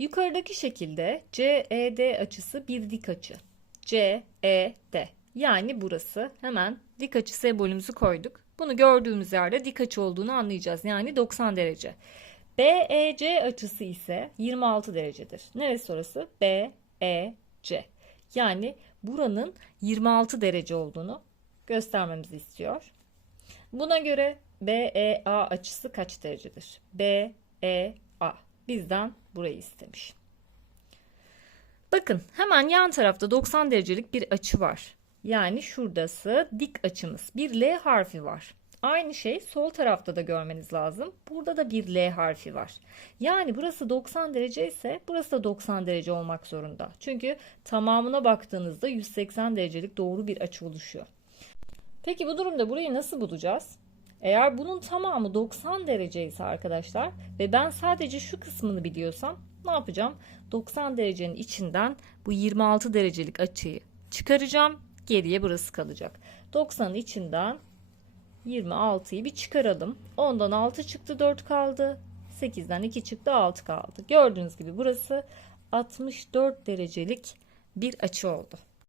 Yukarıdaki şekilde CED açısı bir dik açı. CED. Yani burası. Hemen dik açı sembolümüzü koyduk. Bunu gördüğümüz yerde dik açı olduğunu anlayacağız. Yani 90 derece. BEC açısı ise 26 derecedir. Neresi orası? BEC. Yani buranın 26 derece olduğunu göstermemizi istiyor. Buna göre BEA açısı kaç derecedir? BEA bizden burayı istemiş. Bakın hemen yan tarafta 90 derecelik bir açı var. Yani şuradası dik açımız. Bir L harfi var. Aynı şey sol tarafta da görmeniz lazım. Burada da bir L harfi var. Yani burası 90 derece ise burası da 90 derece olmak zorunda. Çünkü tamamına baktığınızda 180 derecelik doğru bir açı oluşuyor. Peki bu durumda burayı nasıl bulacağız? Eğer bunun tamamı 90 derece ise arkadaşlar ve ben sadece şu kısmını biliyorsam ne yapacağım? 90 derecenin içinden bu 26 derecelik açıyı çıkaracağım. Geriye burası kalacak. 90'ın içinden 26'yı bir çıkaralım. 10'dan 6 çıktı 4 kaldı. 8'den 2 çıktı 6 kaldı. Gördüğünüz gibi burası 64 derecelik bir açı oldu.